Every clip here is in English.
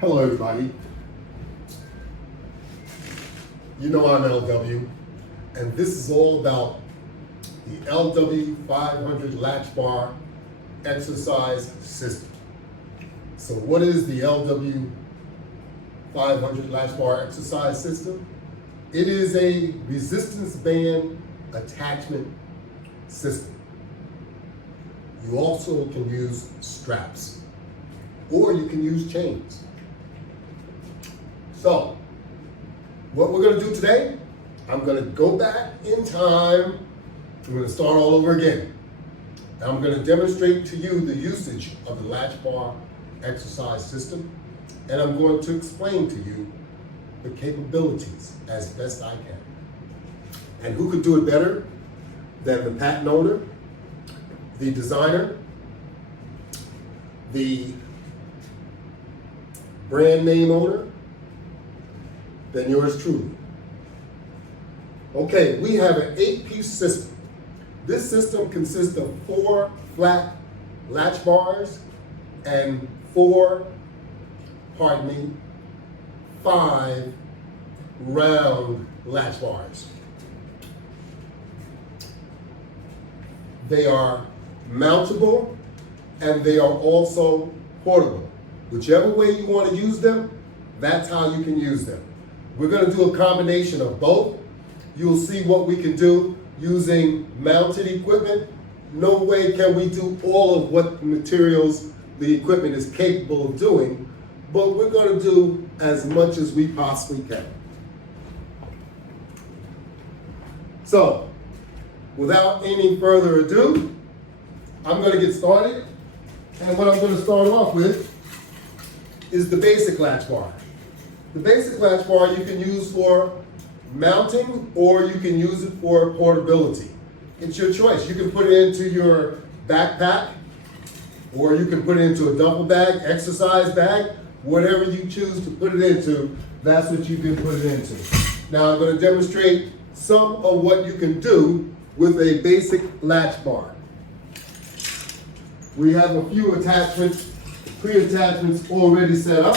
Hello everybody. You know I'm LW, and this is all about the LW 500 Latch Bar exercise system. So what is the LW 500 Latch Bar exercise system? It is a resistance band attachment system. You also can use straps, or you can use chains. So, what we're going to do today, I'm going to go back in time. I'm going to start all over again. And I'm going to demonstrate to you the usage of the Latch Bar exercise system, and I'm going to explain to you the capabilities as best I can. And who could do it better than the patent owner, the designer, the brand name owner, than yours truly. Okay, we have an 8-piece system. This system consists of 4 flat latch bars and 5 round latch bars. They are mountable and they are also portable. Whichever way you want to use them, that's how you can use them. We're going to do a combination of both. You'll see what we can do using mounted equipment. No way can we do all of what materials the equipment is capable of doing, but we're going to do as much as we possibly can. So, without any further ado, I'm going to get started. And what I'm going to start off with is the basic latch bar. The basic latch bar you can use for mounting, or you can use it for portability. It's your choice. You can put it into your backpack, or you can put it into a duffel bag, exercise bag, whatever you choose to put it into, that's what you can put it into. Now I'm going to demonstrate some of what you can do with a basic latch bar. We have a few attachments, pre-attachments already set up.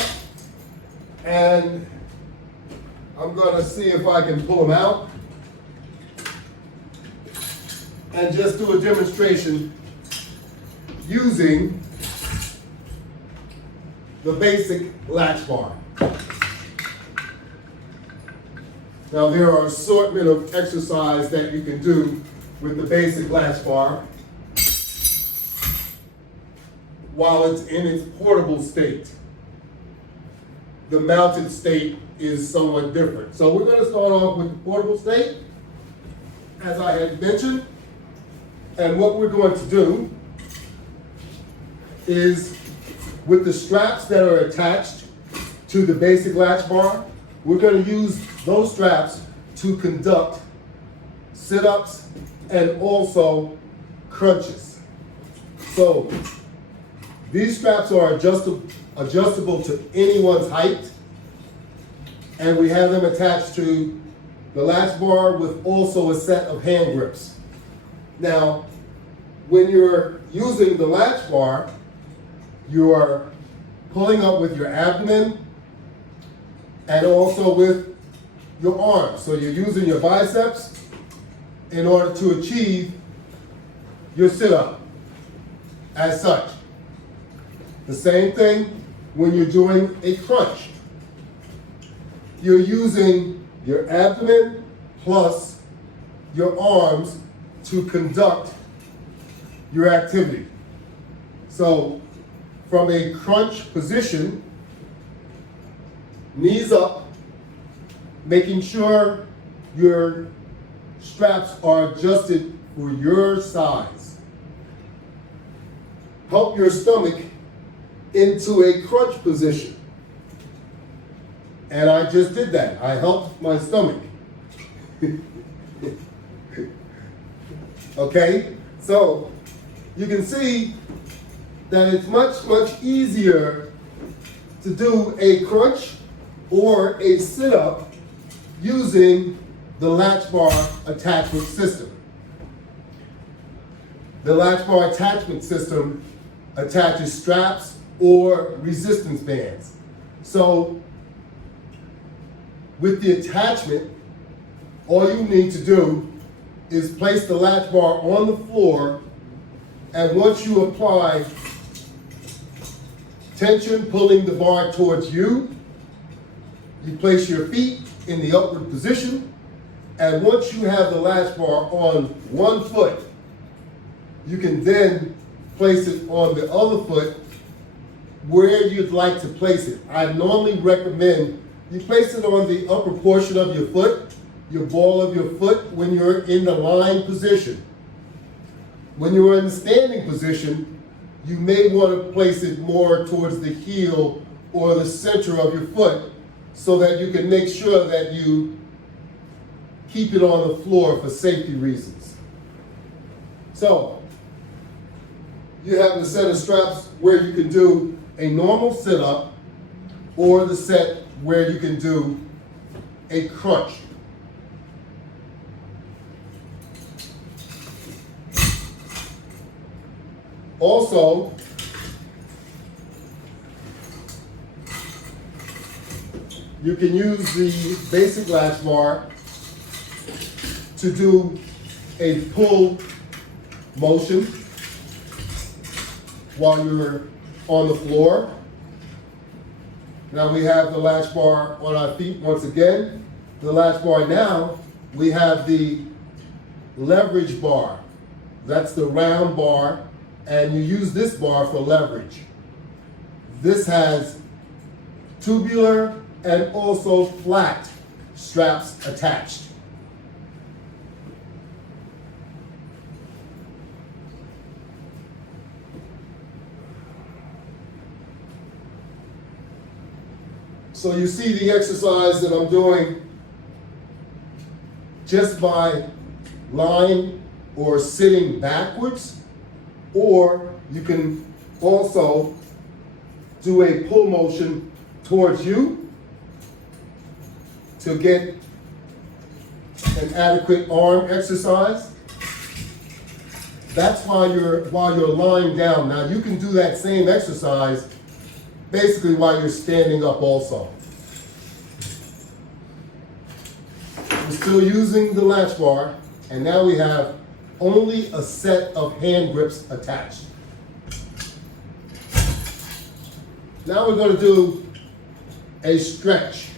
And I'm going to see if I can pull them out and just do a demonstration using the basic latch bar. Now there are an assortment of exercise that you can do with the basic latch bar while it's in its portable state. The mounted state is somewhat different. So we're going to start off with the portable state, as I had mentioned. And what we're going to do is, with the straps that are attached to the basic latch bar, we're going to use those straps to conduct sit-ups and also crunches. So these straps are adjustable to anyone's height, and we have them attached to the latch bar with also a set of hand grips. Now, when you're using the latch bar, you are pulling up with your abdomen and also with your arms. So you're using your biceps in order to achieve your sit-up as such. The same thing when you're doing a crunch. You're using your abdomen plus your arms to conduct your activity. So from a crunch position, knees up, making sure your straps are adjusted for your size. Help your stomach into a crunch position. And I just did that. I helped my stomach. Okay? So you can see that it's much, much easier to do a crunch or a sit-up using the latch bar attachment system. The latch bar attachment system attaches straps or resistance bands. So with the attachment, all you need to do is place the latch bar on the floor, and once you apply tension, pulling the bar towards you, you place your feet in the upward position, and once you have the latch bar on one foot, you can then place it on the other foot where you'd like to place it. I normally recommend you place it on the upper portion of your foot, your ball of your foot, when you're in the lying position. When you're in the standing position, you may want to place it more towards the heel or the center of your foot so that you can make sure that you keep it on the floor for safety reasons. So, you have the set of straps where you can do a normal sit-up or the set where you can do a crunch. Also, you can use the basic latch bar to do a pull motion while you're on the floor. Now we have the latch bar on our feet once again. The latch bar now, we have the leverage bar. That's the round bar, and you use this bar for leverage. This has tubular and also flat straps attached. So you see the exercise that I'm doing just by lying or sitting backwards, or you can also do a pull motion towards you to get an adequate arm exercise. That's while you're lying down. Now you can do that same exercise basically while you're standing up also. We're still using the latch bar, and now we have only a set of hand grips attached. Now we're going to do a stretch.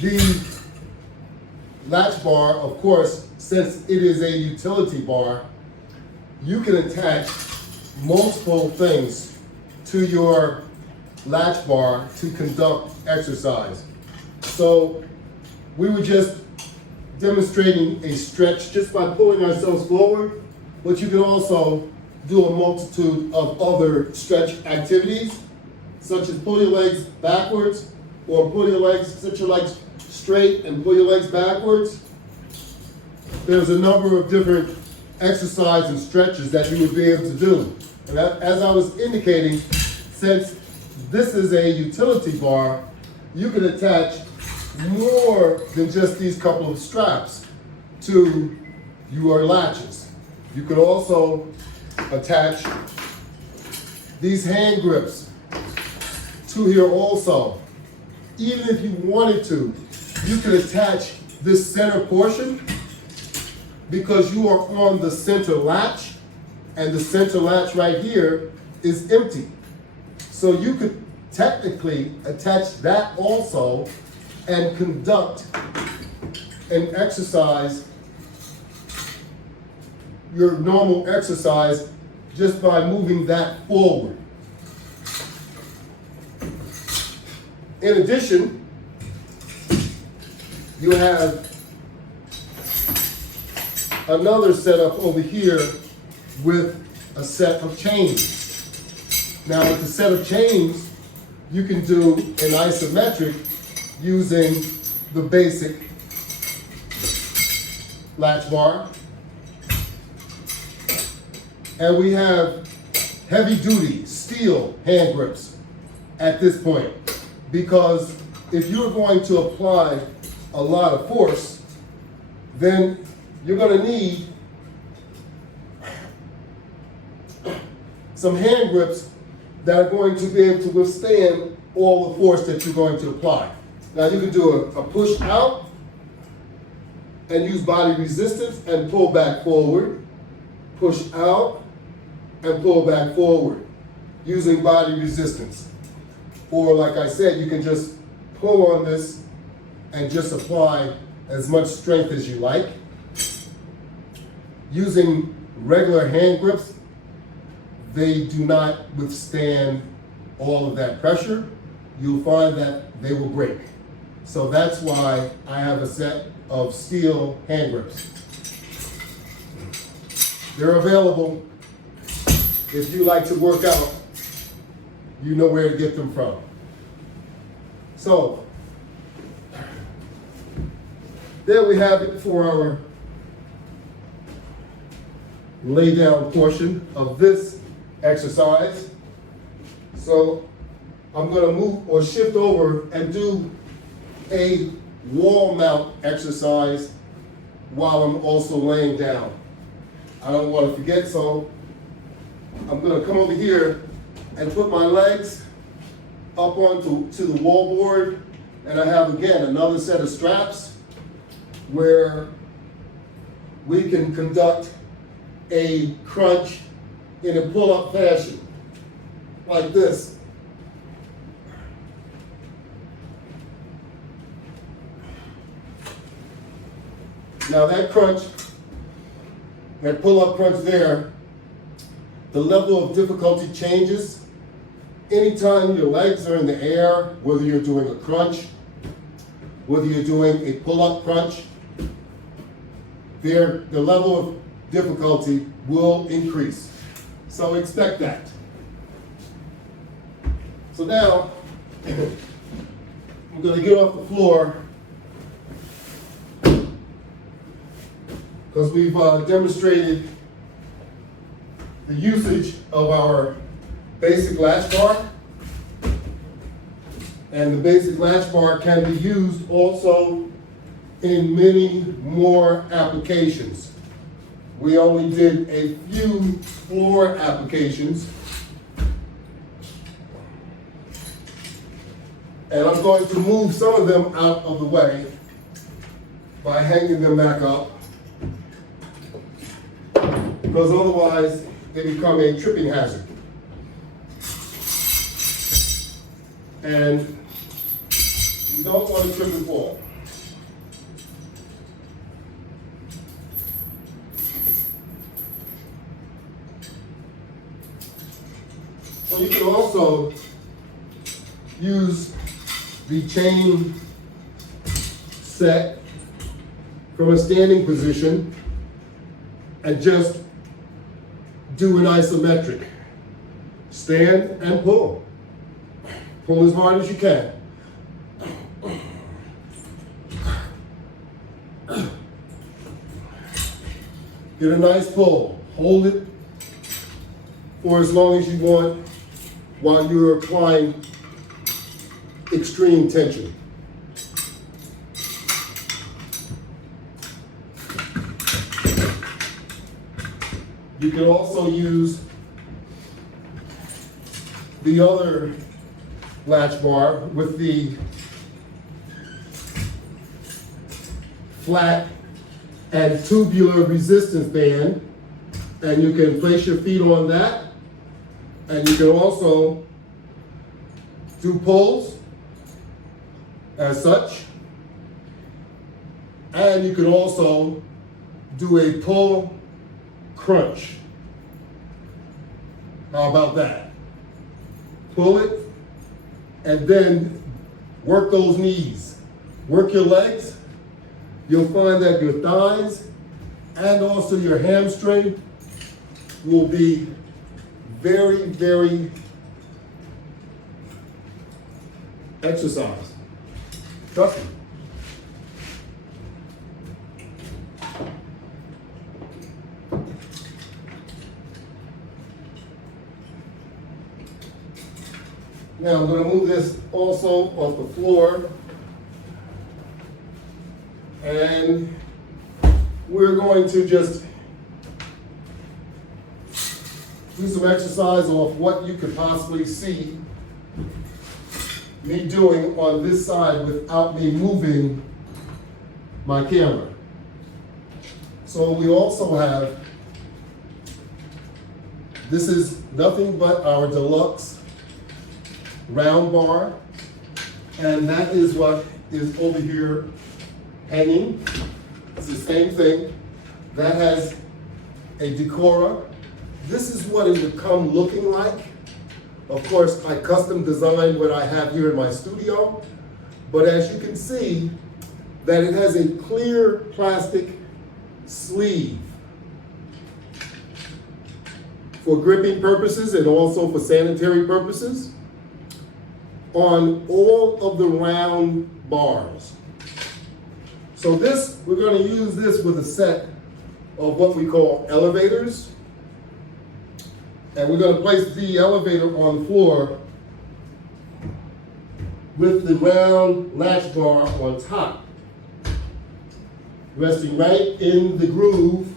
The latch bar, of course, since it is a utility bar, you can attach multiple things to your latch bar to conduct exercise. So we were just demonstrating a stretch just by pulling ourselves forward, but you can also do a multitude of other stretch activities, such as pull your legs backwards, or pull your legs, sit your legs straight and pull your legs backwards. There's a number of different exercise and stretches that you would be able to do. And as I was indicating, since this is a utility bar, you can attach more than just these couple of straps to your latches. You could also attach these hand grips to here also. Even if you wanted to, you could attach this center portion because you are on the center latch, and the center latch right here is empty. So you could technically attach that also and conduct an exercise, your normal exercise, just by moving that forward. In addition, you have another setup over here with a set of chains. Now with the set of chains, you can do an isometric using the basic latch bar. And we have heavy duty steel hand grips at this point, because if you're going to apply a lot of force, then you're going to need some hand grips that are going to be able to withstand all the force that you're going to apply. Now you can do a push out and use body resistance and pull back forward, push out and pull back forward using body resistance. Or like I said, you can just pull on this and just apply as much strength as you like. Using regular hand grips, they do not withstand all of that pressure. You'll find that they will break. So that's why I have a set of steel hand grips. They're available. If you like to work out, you know where to get them from. So, there we have it for our lay down portion of this exercise. So, I'm going to move or shift over and do a wall mount exercise while I'm also laying down. I don't want to forget, so I'm going to come over here and put my legs up onto the wall board, and I have again another set of straps where we can conduct a crunch in a pull-up fashion, like this. Now that crunch, that pull-up crunch there, the level of difficulty changes. Anytime your legs are in the air, whether you're doing a crunch, whether you're doing a pull-up crunch, the level of difficulty will increase. So expect that. So now, I'm going to get off the floor because we've demonstrated the usage of our basic latch bar. And the basic latch bar can be used also in many more applications. We only did a few floor applications. And I'm going to move some of them out of the way by hanging them back up, because otherwise they become a tripping hazard. And you don't want to trip and fall. So you can also use the chain set from a standing position and just do an isometric. Stand and pull. Pull as hard as you can. Get a nice pull. Hold it for as long as you want while you're applying extreme tension. You can also use the other latch bar with the flat and tubular resistance band, and you can place your feet on that, and you can also do pulls as such, and you can also do a pull crunch. How about that? Pull it and then work those knees. Work your legs. You'll find that your thighs and also your hamstring will be very, very exercised. Trust me. Now I'm going to move this also off the floor. And we're going to just do some exercise off what you could possibly see me doing on this side without me moving my camera. So we also have, this is nothing but our Deluxe Round Bar, and that is what is over here hanging. It's the same thing. That has a Decora. This is what it would come looking like. Of course, I custom designed what I have here in my studio, but as you can see, that it has a clear plastic sleeve for gripping purposes and also for sanitary purposes on all of the round bars. So this, we're going to use this with a set of what we call elevators. And we're going to place the elevator on the floor with the round latch bar on top, resting right in the groove.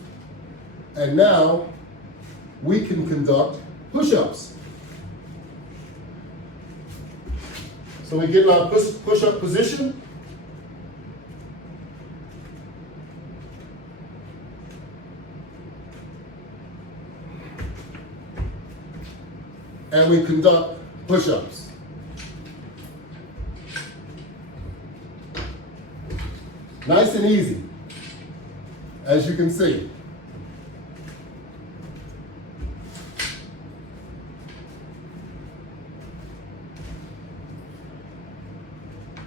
And now we can conduct push-ups. So we get in our push-up position. And we conduct push-ups. Nice and easy, as you can see.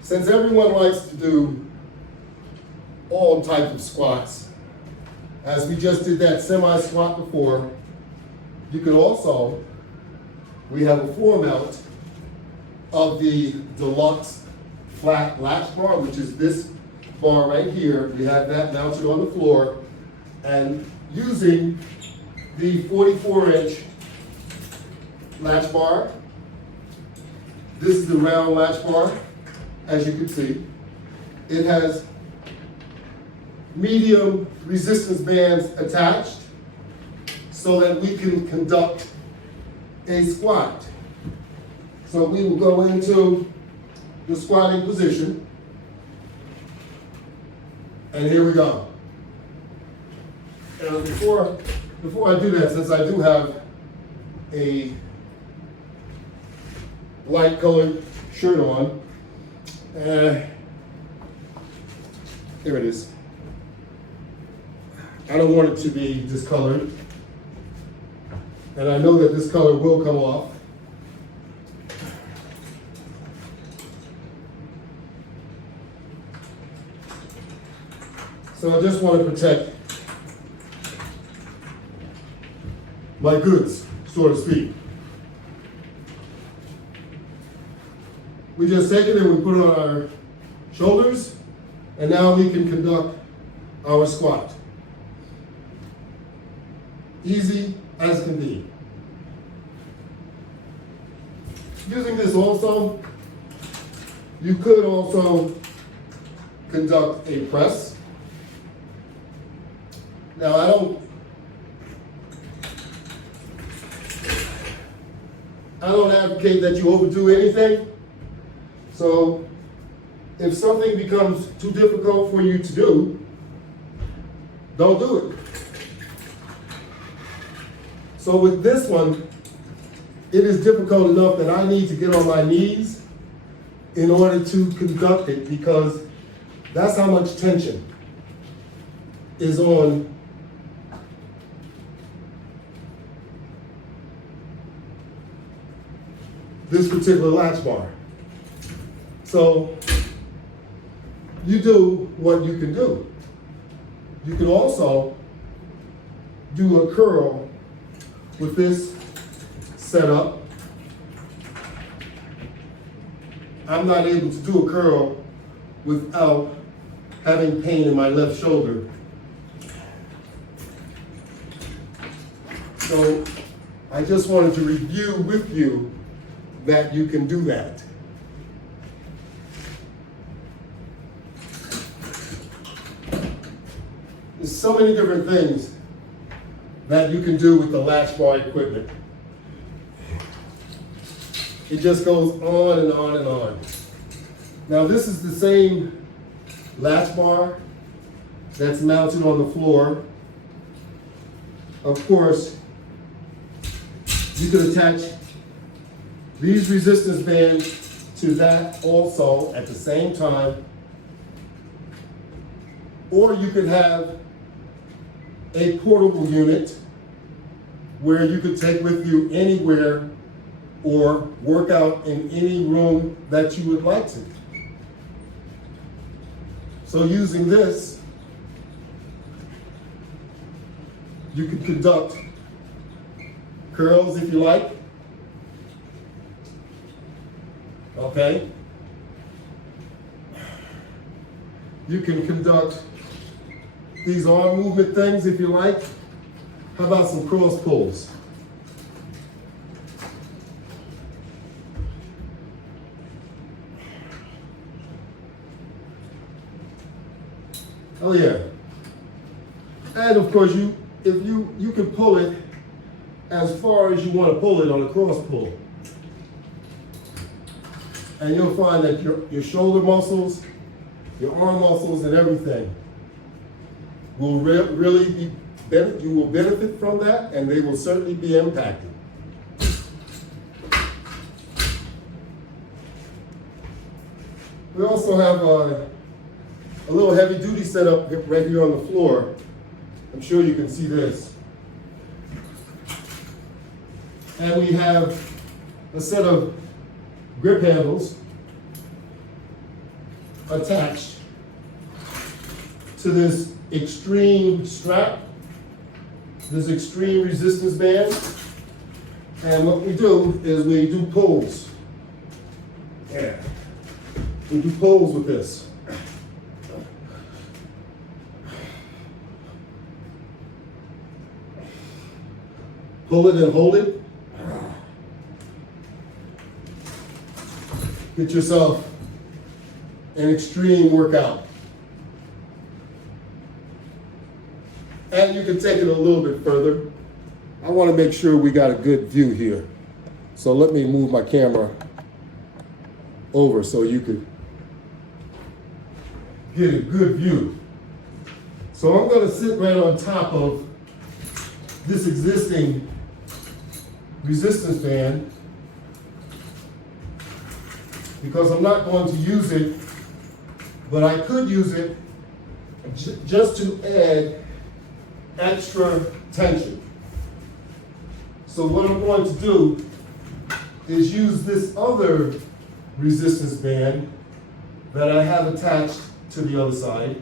Since everyone likes to do all types of squats, as we just did that semi-squat before, you could also, we have a floor mount of the Deluxe flat latch bar, which is this bar right here. We have that mounted on the floor, and using the 44-inch latch bar, this is the round latch bar, as you can see. It has medium resistance bands attached so that we can conduct a squat. So we will go into the squatting position. And here we go. Now before I do that, since I do have a light colored shirt on, here it is. I don't want it to be discolored. And I know that this color will come off. So I just want to protect my goods, so to speak. We just take it and we put it on our shoulders, and now we can conduct our squat. Easy as can be. Using this also, you could also conduct a press. Now I don't advocate that you overdo anything. So if something becomes too difficult for you to do, don't do it. So with this one, it is difficult enough that I need to get on my knees in order to conduct it, because that's how much tension is on this particular latch bar. So you do what you can do. You can also do a curl with this setup. I'm not able to do a curl without having pain in my left shoulder. So I just wanted to review with you that you can do that. There's so many different things that you can do with the Latch Bar equipment. It just goes on and on and on. Now this is the same Latch Bar that's mounted on the floor. Of course, you could attach these resistance bands to that also at the same time. Or you could have a portable unit where you could take with you anywhere or work out in any room that you would like to. So using this, you could conduct curls if you like. Okay? You can conduct these arm movement things if you like. How about some cross pulls? Oh yeah. And of course you can pull it as far as you want to pull it on a cross pull. And you'll find that your shoulder muscles, your arm muscles and everything will really be you will benefit from that, and they will certainly be impacted. We also have a little heavy duty setup right here on the floor. I'm sure you can see this. And we have a set of grip handles attached to this extreme strap, this extreme resistance band. And what we do is we do pulls. Yeah. We do pulls with this. Pull it and hold it. Get yourself an extreme workout. And you can take it a little bit further. I want to make sure we got a good view here. So let me move my camera over so you could get a good view. So I'm going to sit right on top of this existing resistance band because I'm not going to use it, but I could use it just to add extra tension. So what I'm going to do is use this other resistance band that I have attached to the other side.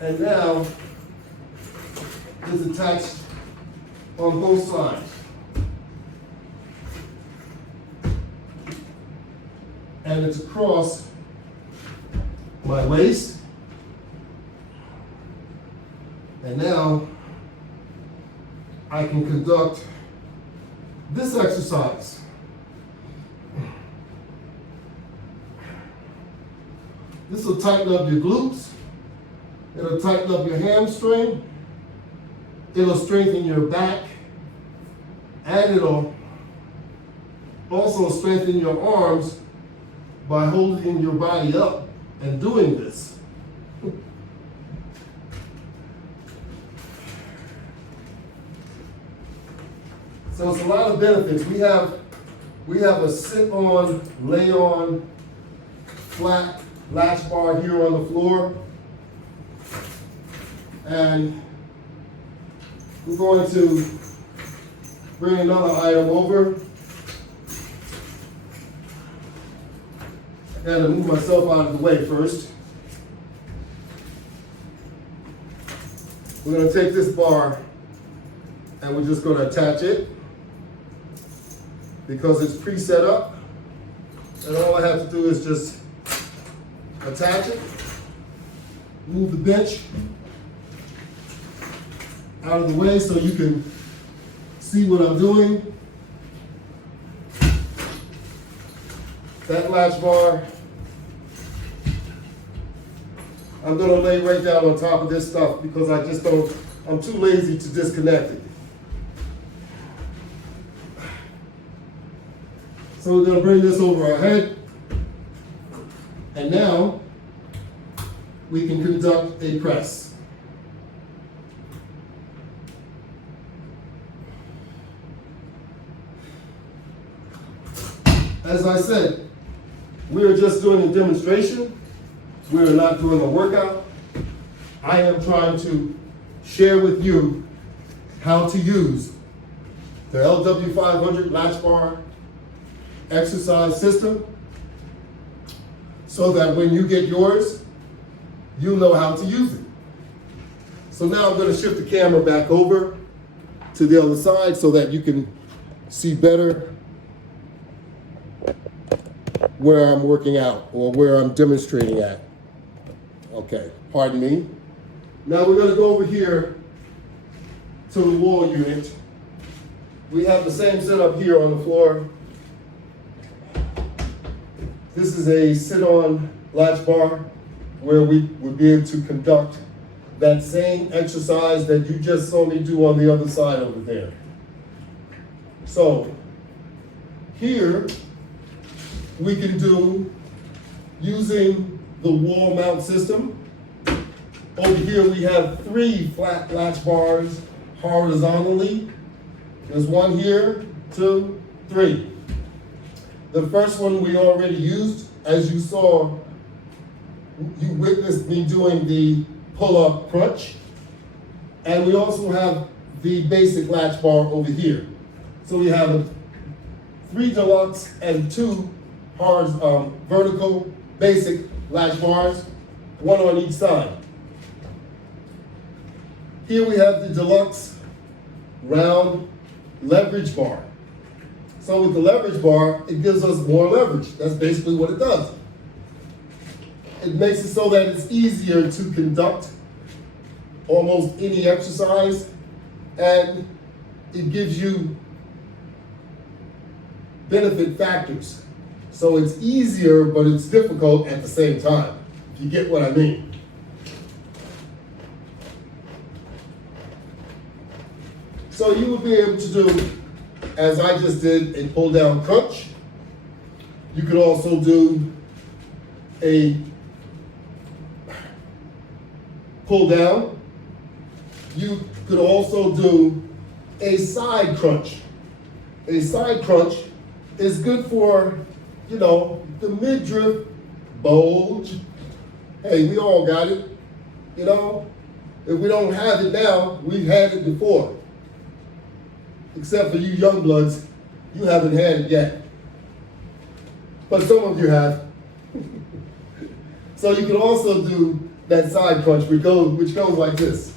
And now it's attached on both sides. And it's across my waist. And now I can conduct this exercise. This will tighten up your glutes. It'll tighten up your hamstring. It'll strengthen your back. And it'll also strengthen your arms by holding your body up and doing this. So it's a lot of benefits. We have a sit-on, lay-on, flat latch bar here on the floor. And we're going to bring another item over. I gotta move myself out of the way first. We're gonna take this bar and we're just gonna attach it because it's pre-set up. And all I have to do is just attach it, move the bench, out of the way so you can see what I'm doing. That latch bar, I'm gonna lay right down on top of this stuff because I'm too lazy to disconnect it. So we're gonna bring this over our head. And now we can conduct a press. As I said, we're just doing a demonstration. We're not doing a workout. I am trying to share with you how to use the LW500 Latch Bar exercise system so that when you get yours, you know how to use it. So now I'm going to shift the camera back over to the other side so that you can see better where I'm working out or where I'm demonstrating at. Okay, pardon me. Now we're going to go over here to the wall unit. We have the same setup here on the floor. This is a sit-on latch bar where we would be able to conduct that same exercise that you just saw me do on the other side over there. So here we can do using the wall mount system. Over here we have 3 flat latch bars horizontally. There's 1 here, 2, 3. The first one we already used. As you saw, you witnessed me doing the pull-up crunch. And we also have the basic latch bar over here. So we have 3 deluxe and 2 vertical basic latch bars, 1 on each side. Here we have the deluxe round leverage bar. So with the leverage bar, it gives us more leverage. That's basically what it does. It makes it so that it's easier to conduct almost any exercise, and it gives you benefit factors. So it's easier, but it's difficult at the same time, if you get what I mean. So you will be able to do, as I just did, a pull down crunch. You could also do a pull down. You could also do a side crunch. A side crunch is good for, you know, the midriff bulge. Hey, we all got it. You know, if we don't have it now, we've had it before. Except for you young bloods, you haven't had it yet. But some of you have. So you can also do that side crunch, which goes like this.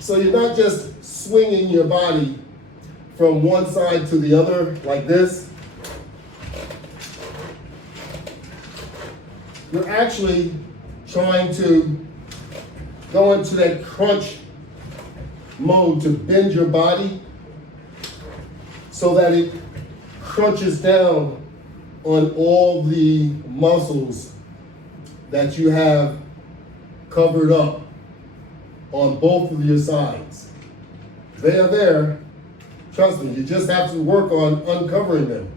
So you're not just swinging your body from one side to the other like this. You're actually trying to go into that crunch mode to bend your body so that it crunches down on all the muscles that you have covered up on both of your sides. They are there. Trust me, you just have to work on uncovering them.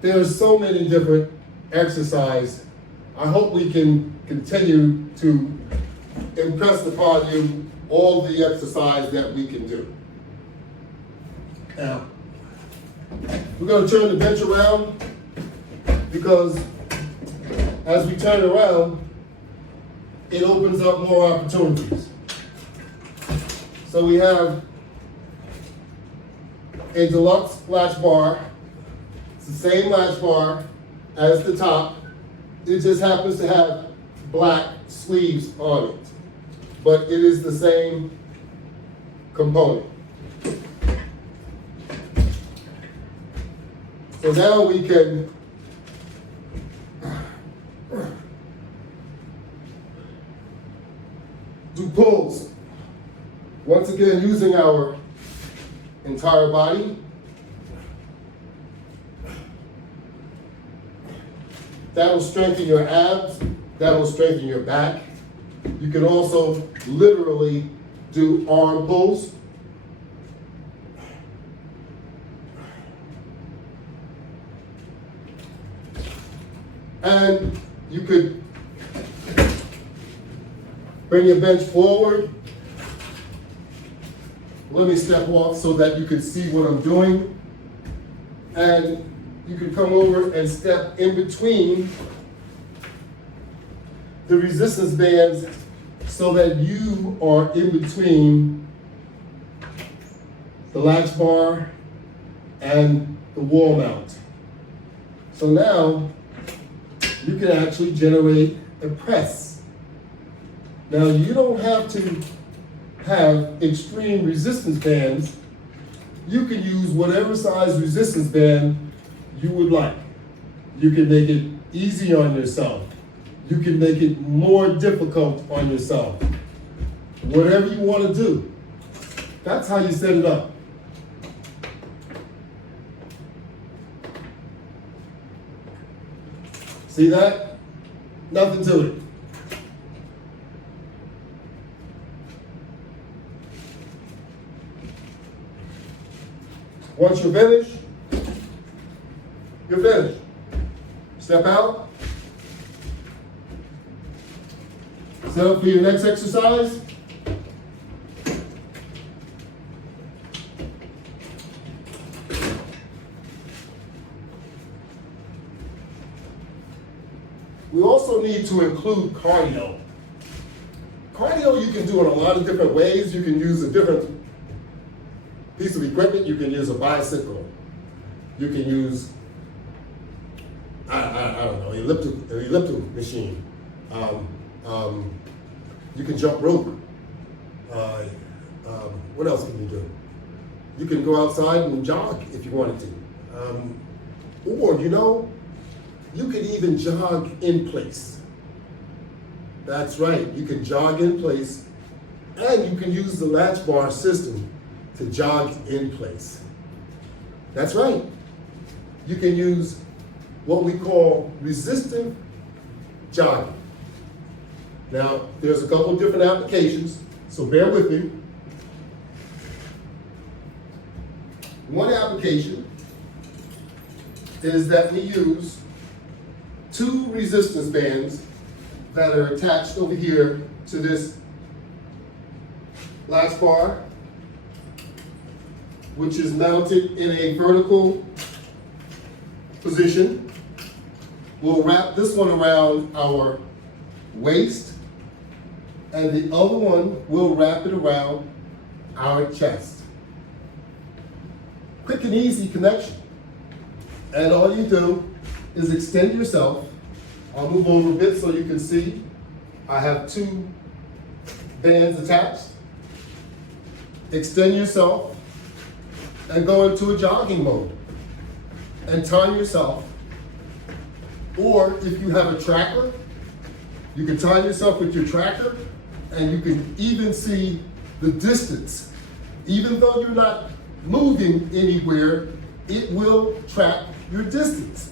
There's so many different exercises. I hope we can continue to impress upon you all the exercise that we can do. Now, we're going to turn the bench around because as we turn it around, it opens up more opportunities. So we have a deluxe latch bar. It's the same latch bar as the top. It just happens to have black sleeves on it, but it is the same component. So now we can do pulls. Once again, using our entire body. That'll strengthen your abs, that'll strengthen your back. You can also literally do arm pulls. And you could bring your bench forward. Let me step off so that you can see what I'm doing. And you can come over and step in between the resistance bands so that you are in between the latch bar and the wall mount. So now you can actually generate a press. Now you don't have to have extreme resistance bands. You can use whatever size resistance band you would like. You can make it easy on yourself. You can make it more difficult on yourself. Whatever you want to do. That's how you set it up. See that? Nothing to it. Once you're finished, you're finished. Step out. Set up for your next exercise. We also need to include cardio. Cardio you can do in a lot of different ways. You can use a different piece of equipment. You can use a bicycle. You can use, I don't know, an elliptical machine. You can jump rope. What else can you do? You can go outside and jog if you wanted to. Or, you can even jog in place. That's right, you can jog in place, and you can use the latch bar system to jog in place. That's right. You can use what we call resistive jogging. Now, there's a couple of different applications, so bear with me. One application is that we use 2 resistance bands that are attached over here to this latch bar, which is mounted in a vertical position. We'll wrap this one around our waist, and the other one we'll wrap it around our chest. Quick and easy connection. And all you do is extend yourself. I'll move over a bit so you can see. I have 2 bands attached. Extend yourself and go into a jogging mode and time yourself. Or if you have a tracker, you can time yourself with your tracker, and you can even see the distance. Even though you're not moving anywhere, it will track your distance.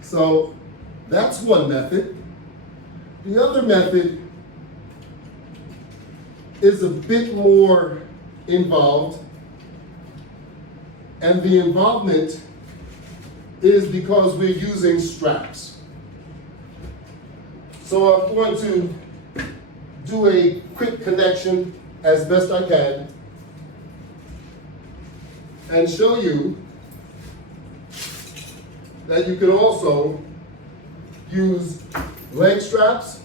So that's one method. The other method is a bit more involved, and the involvement is because we're using straps. So I'm going to do a quick connection as best I can and show you that you can also use leg straps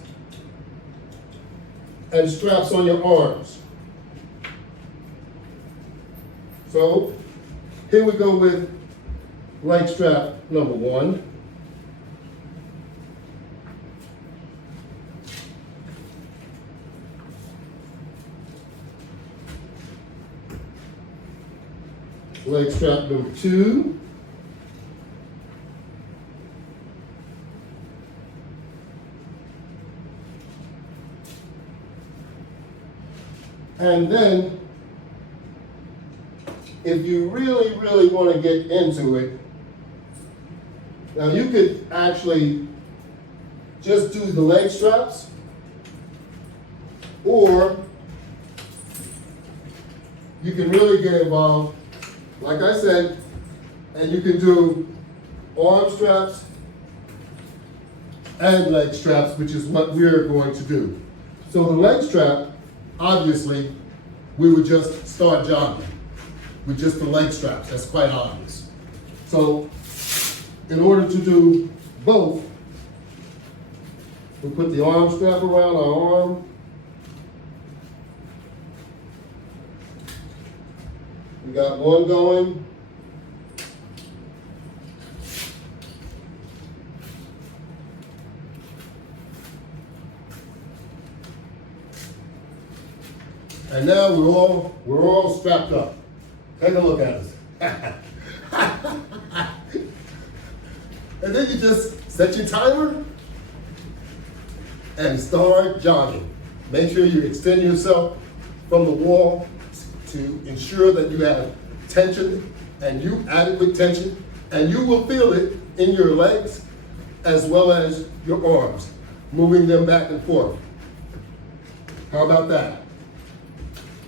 and straps on your arms. So here we go with leg strap number 1. Leg strap number 2. And then, if you really, really want to get into it, now you could actually just do the leg straps, or you can really get involved, like I said, and you can do arm straps and leg straps, which is what we're going to do. So the leg strap, obviously, we would just start jogging with just the leg straps. That's quite obvious. So in order to do both, we put the arm strap around our arm. We got one going. And now we're all strapped up. Take a look at us. And then you just set your timer and start jogging. Make sure you extend yourself from the wall to ensure that you have tension and adequate tension, and you will feel it in your legs as well as your arms, moving them back and forth. How about that?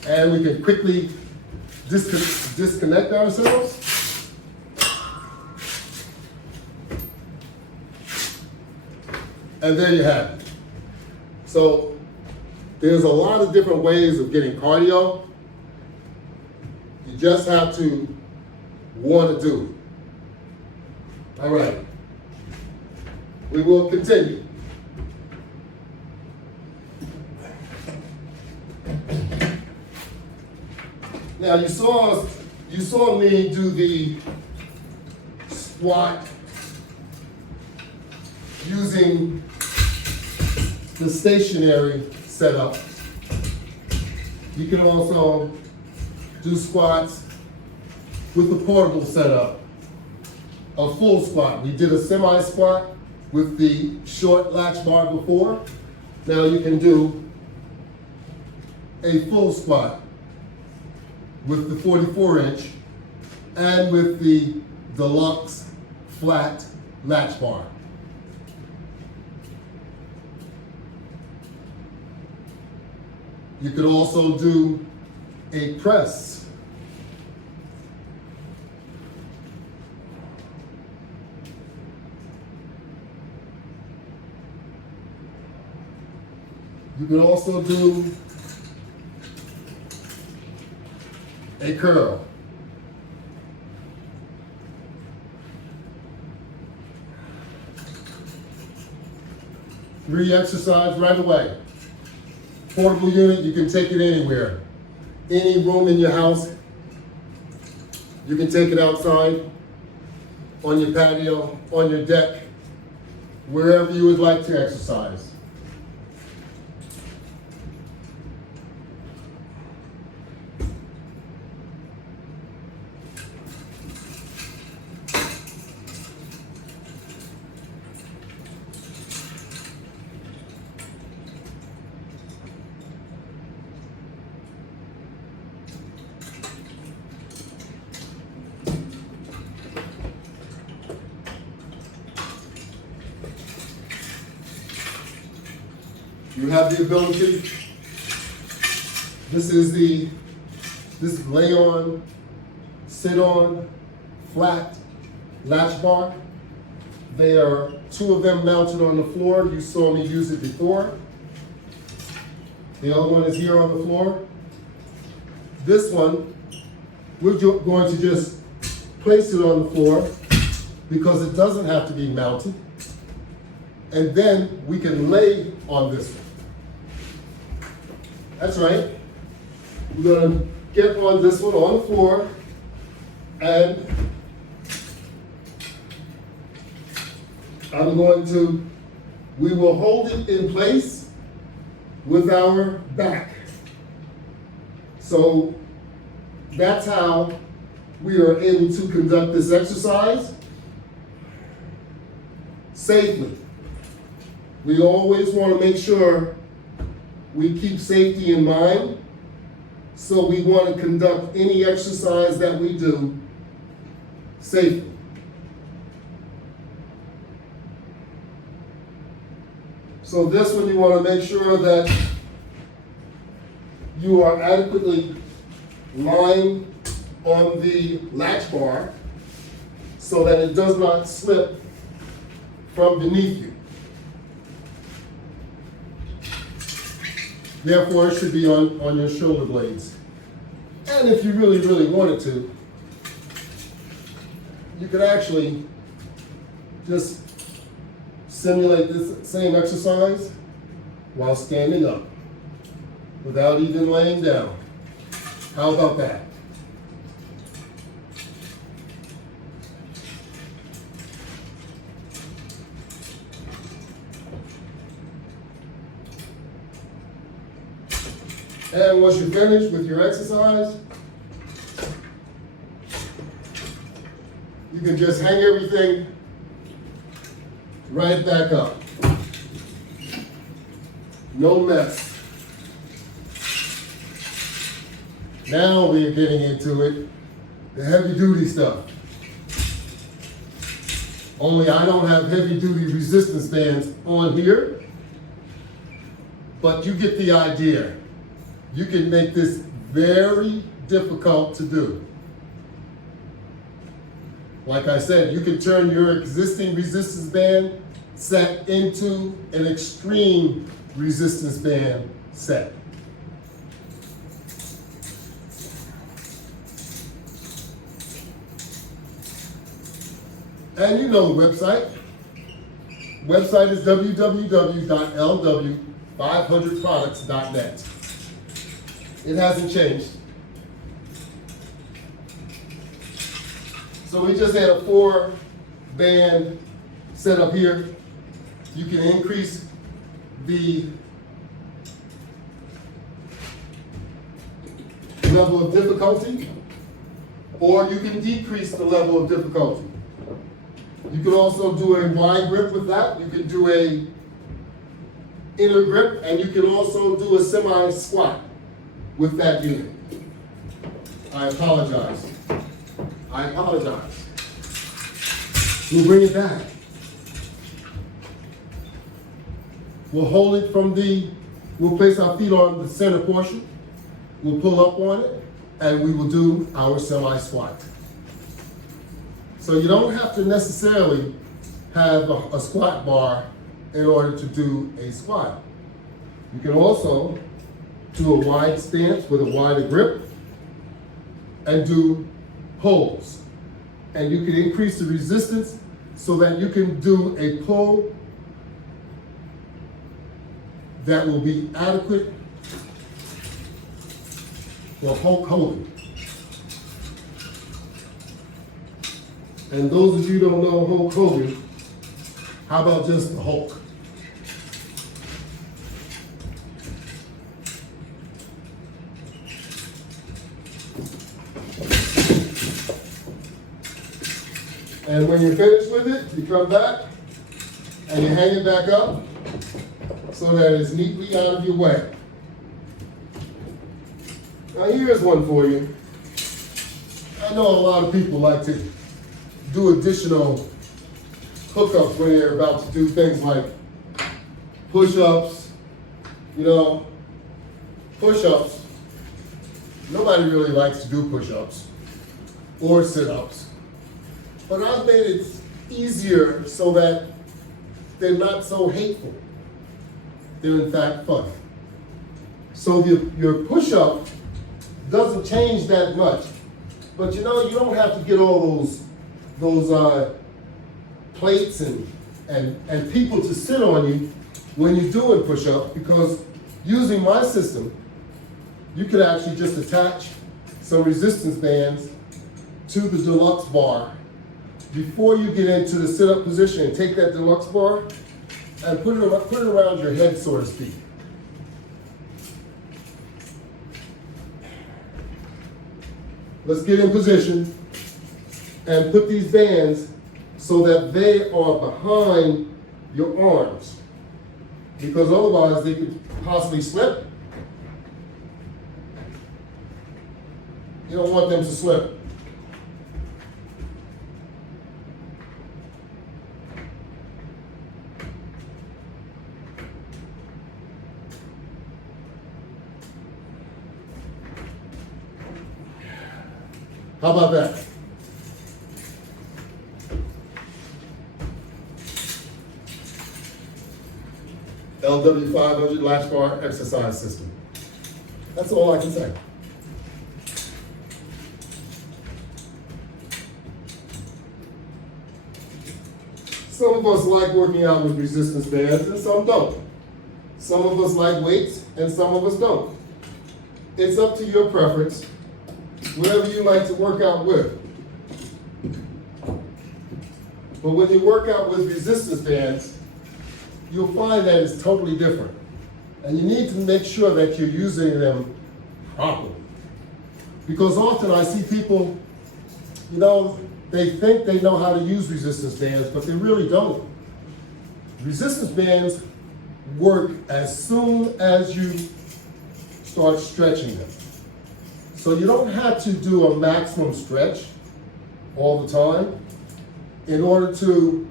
And we can quickly disconnect ourselves. And there you have it. So there's a lot of different ways of getting cardio. You just have to want to do it. All right. We will continue. Now you saw me do the squat using the stationary setup. You can also do squats with the portable setup, a full squat. We did a semi-squat with the short latch bar before. Now you can do a full squat with the 44-inch and with the Deluxe flat latch bar. You could also do a press. You could also do a curl. Re-exercise right away. Portable unit, you can take it anywhere. Any room in your house, you can take it outside, on your patio, on your deck, wherever you would like to exercise. You have the ability, this is lay on, sit on, flat latch bar. There are two of them mounted on the floor. You saw me use it before. The other one is here on the floor. This one, we're going to just place it on the floor because it doesn't have to be mounted. And then we can lay on this one. That's right. We're going to get on this one on the floor, and we will hold it in place with our back. So that's how we are able to conduct this exercise safely. We always want to make sure we keep safety in mind So we want to conduct any exercise that we do safely. So this one, you want to make sure that you are adequately lying on the latch bar so that it does not slip from beneath you. Therefore, it should be on your shoulder blades. And if you really, really wanted to, you could actually just simulate this same exercise while standing up without even laying down. How about that? And once you're finished with your exercise, you can just hang everything right back up. No mess. Now we're getting into it, the heavy duty stuff. Only I don't have heavy duty resistance bands on here, but you get the idea. You can make this very difficult to do. Like I said, you can turn your existing resistance band set into an extreme resistance band set. And you know the website. Website is www.lw500products.net. It hasn't changed. So we just had a 4-band set up here. You can increase the level of difficulty, or you can decrease the level of difficulty. You can also do a wide grip with that. You can do a inner grip, and you can also do a semi-squat with that unit. I apologize. We'll bring it back. We'll hold it we'll place our feet on the center portion. We'll pull up on it, and we will do our semi-squat. So you don't have to necessarily have a squat bar in order to do a squat. You can also do a wide stance with a wider grip and do pulls. And you can increase the resistance so that you can do a pull that will be adequate for Hulk Hogan. And those of you who don't know Hulk Hogan, how about just the Hulk? And when you're finished with it, you come back and you hang it back up so that it's neatly out of your way. Now here's one for you. I know a lot of people like to do additional hookups when they're about to do things like push-ups, push-ups. Nobody really likes to do push-ups or sit-ups. But I've made it easier so that they're not so hateful. They're in fact fun. So your push-up doesn't change that much. But you don't have to get all those plates and people to sit on you when you're doing push-ups, because using my system, you could actually just attach some resistance bands to the Deluxe Bar before you get into the sit-up position, and take that Deluxe Bar and put it around your head, so to speak. Let's get in position and put these bands so that they are behind your arms, because otherwise they could possibly slip. You don't want them to slip. How about that? LW500 Latch Bar exercise system. That's all I can say. Some of us like working out with resistance bands and some don't. Some of us like weights and some of us don't. It's up to your preference, whatever you like to work out with. But when you work out with resistance bands, you'll find that it's totally different. And you need to make sure that you're using them properly. Because often I see people, you know, they think they know how to use resistance bands, but they really don't. Resistance bands work as soon as you start stretching them. So you don't have to do a maximum stretch all the time in order to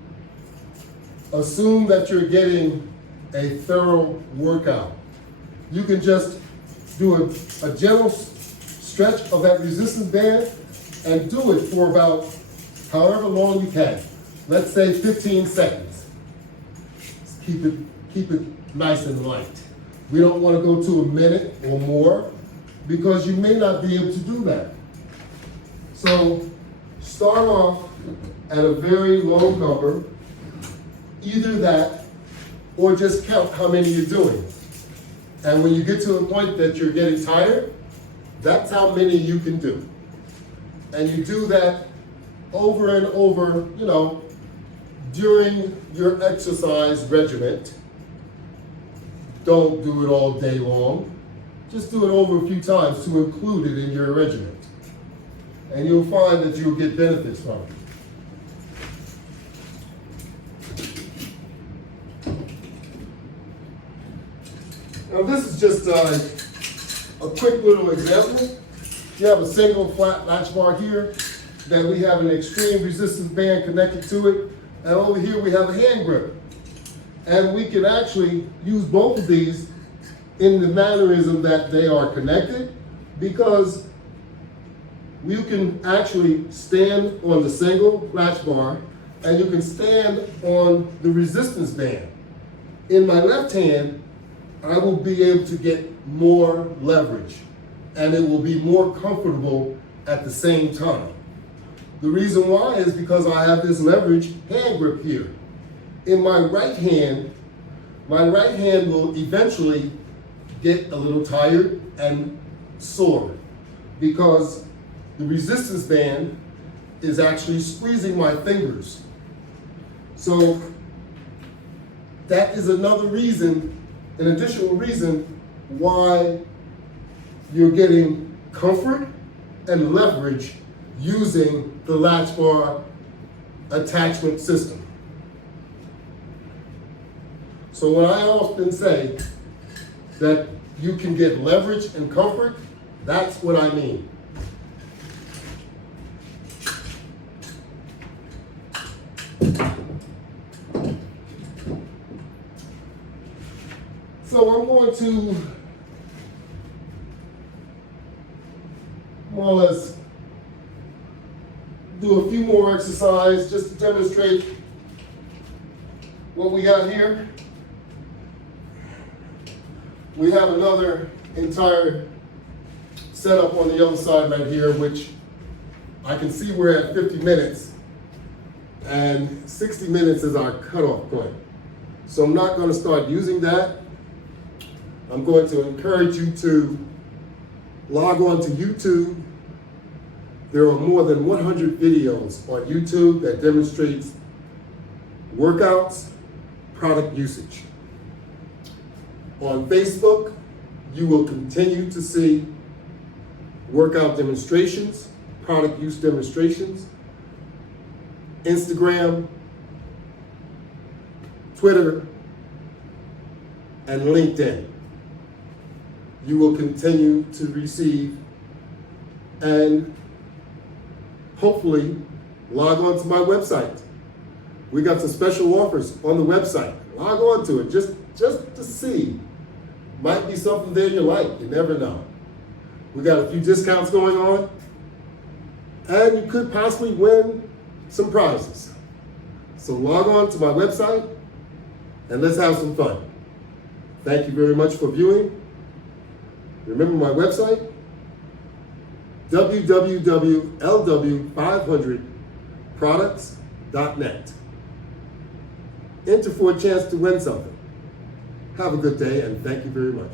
assume that you're getting a thorough workout. You can just do a general stretch of that resistance band and do it for about however long you can. Let's say 15 seconds. Keep it nice and light. We don't want to go to a minute or more because you may not be able to do that. So start off at a very low number, either that or just count how many you're doing. And when you get to a point that you're getting tired, that's how many you can do. And you do that over and over, you know, during your exercise regimen. Don't do it all day long. Just do it over a few times to include it in your regimen. And you'll find that you'll get benefits from it. Now this is just a quick little example. You have a single flat latch bar here, then we have an extreme resistance band connected to it, and over here we have a hand grip. And we can actually use both of these in the mannerism that they are connected, because you can actually stand on the single latch bar and you can stand on the resistance band. In my left hand, I will be able to get more leverage and it will be more comfortable at the same time. The reason why is because I have this leverage hand grip here. In my right hand will eventually get a little tired and sore because the resistance band is actually squeezing my fingers. So that is another reason, an additional reason why you're getting comfort and leverage using the latch bar attachment system. So when I often say that you can get leverage and comfort, that's what I mean. So I'm going to more or less do a few more exercises just to demonstrate what we got here. We have another entire setup on the other side right here, which I can see we're at 50 minutes and 60 minutes is our cutoff point. So I'm not going to start using that. I'm going to encourage you to log on to YouTube. There are more than 100 videos on YouTube that demonstrates workouts, product usage. On Facebook, you will continue to see workout demonstrations, product use demonstrations. Instagram, Twitter, and LinkedIn. You will continue to receive and hopefully log on to my website. We got some special offers on the website. Log on to it just to see. Might be something there you like, you never know. We got a few discounts going on, and you could possibly win some prizes. So log on to my website and let's have some fun. Thank you very much for viewing. Remember my website, www.lw500products.net. Enter for a chance to win something. Have a good day and thank you very much.